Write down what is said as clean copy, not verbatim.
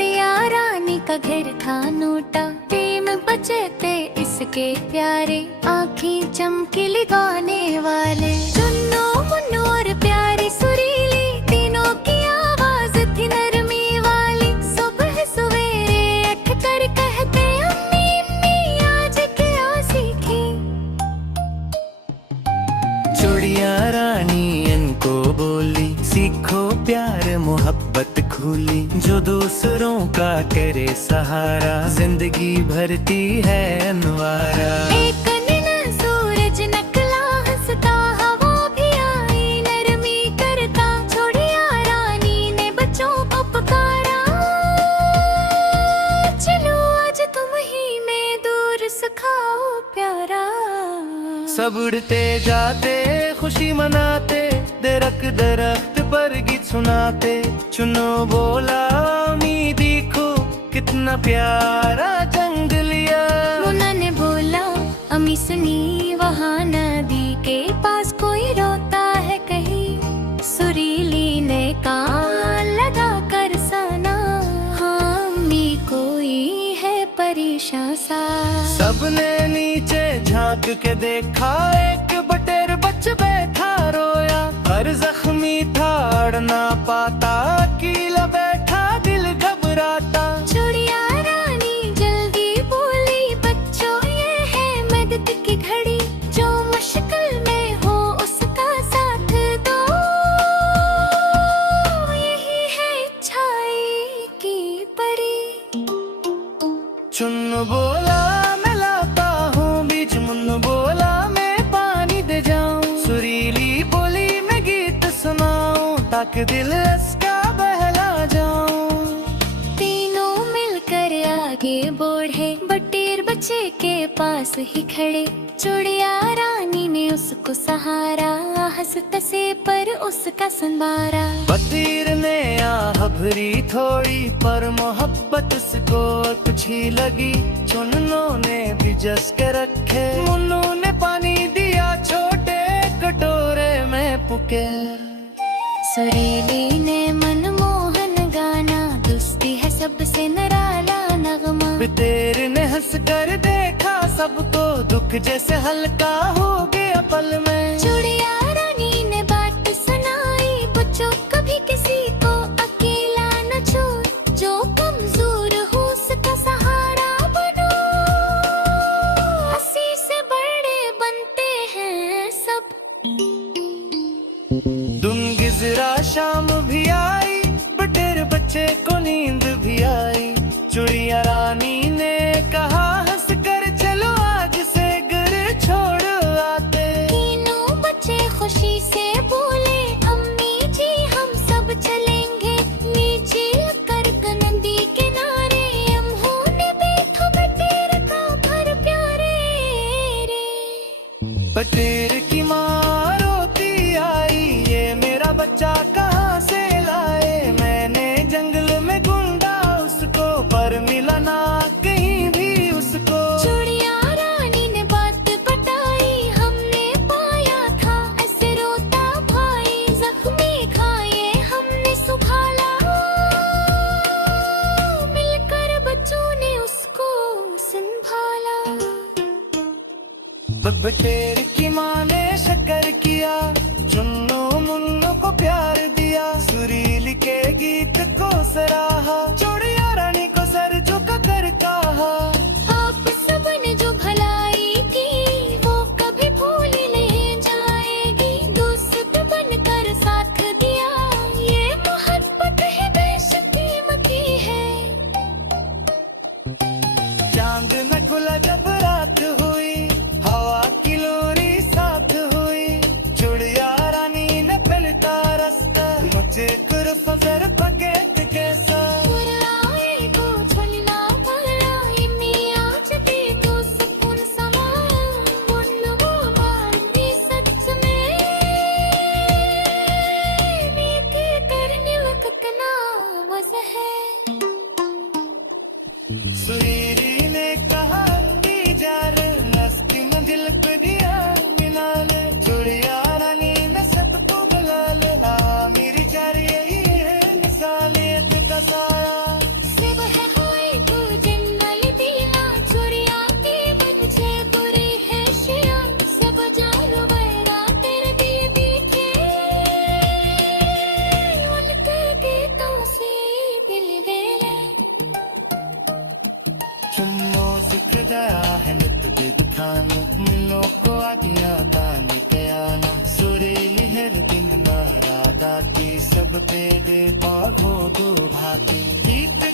चुड़िया रानी का घर था नोटा, प्रेम बचे थे इसके प्यारे, आँखें चमकीली गाने वाले। चुन्नू मुन्नू और प्यारी सुरीली, तीनों की आवाज थी नरमी वाली। सुबह सवेरे उठ कर कहते अम्मी अम्मी आज क्या सीखी। चुड़िया रानी इनको बोली, सीखो प्यार मोहब्बत खुली, जो दूसरों का करे सहारा, जिंदगी भरती है अनवारा। एक दिन सूरज निकला हंसता, हवा भी आई नरमी करता, चुड़िया रानी ने बच्चों को पुकारा। चलो आज तुम ही में दूर सिखाओ प्यारा। सब उड़ते जाते खुशी मनाते, दरख्त दरख्त पर गीत सुनाते। चुनो बोला मी देखो कितना प्यारा जंगलिया। मुन्ना ने बोला अम्मी सुनी वहाँ नदी के पास कोई रोता है कहीं। सुरीली ने कान लगा कर सना, हाँ अम्मी कोई है परेशान सा। सबने नीचे झांक के देखा, एक बटेर बच बैठा रोया। हर जख्मी था अड़ ना पाता, अकेला बैठा दिल घबराता। चुड़िया रानी जल्दी बोली बच्चों ये है मदद की घड़ी, जो मुश्किल में हो उसका साथ दो, यही है इच्छाई की परी। चुन्नू बोला मैं लाता हूँ बीज, मुन्नू बोला मैं पानी दे जाऊं। सुरीली बोली मैं गीत सुनाऊं, ताकि दिल इसका बहला जाऊं। तीनों मिलकर आगे बढ़े, बटेर बच्चे के पास ही खड़े। चुड़िया रानी ने उसको सहारा, हंसते से पर उसका संवारा। बटीर ने आह भरी थोड़ी, पर मोहब्बत उसको कुछ ही लगी। चुन्नू ने भी जस के रखे, मुन्नू ने पानी दिया छोटे कटोरे में पुके। सुरीली ने मनमोहन गाना, दोस्ती है सबसे निराला नगमा। बटेर ने हंस कर देखा सबको, दुख जैसे हल्का हो गया पल में। चुड़िया रानी ने बात सुनाई, बच्चों कभी किसी को अकेला न छोड़, जो कमजोर हो उसका सहारा बनो। हंसी से बड़े बनते हैं सब। दिन गुजरा शाम भी आई, बटेर बच्चे को नींद भी आई। चुड़िया रानी ने कहा हंस कर चलो आज से घर छोड़ आते। तीनों बच्चे खुशी से बोले अम्मी जी हम सब चलेंगे, नीचे कर नदी किनारे हम होने बैठो बटेर का घर प्यारे रे। बटेर की माँ रोती आई, ये मेरा बच्चा कहाँ से लाए। मैंने जंगल में ढूंढा उसको, पर मिला ना कहीं भी उसको। चुड़िया रानी ने बात बताई, हमने पाया था ऐसे रोता भाई, जख्मी खाए हमने सुभाला। मिलकर बच्चों ने उसको संभाला। बटेर की माँ ने शक्कर किया, चुन्नू मुन्नू को प्यार दिया। सुरीली के गीत को सराहा, चुड़िया रानी को सर झुका कर कहा। आप सबने जो भलाई की वो कभी भूल नहीं जाएगी, दोस्त बनकर साथ दिया, ये मोहब्बत है बेशकीमती है। चांद न खुला जब रात हुई, हवा की लोरी साथ हुई। चुड़िया रानी ने पहलता रास्ता, मुझे कर फजर बगैत कैसा। सुरीली ने कहा अंधी जार, नस्ती मंजिल पे दिया मिनाल। चुड़िया रानी ने सबको बुला ले, मेरी चार यही है मिसालियत का साया। चुन्नो सिख गया है नित विध खानो मिलो को आदिया तान के आना सुरीली हर दिन लहरा गाती सब पे दे पागो दो भाती गीत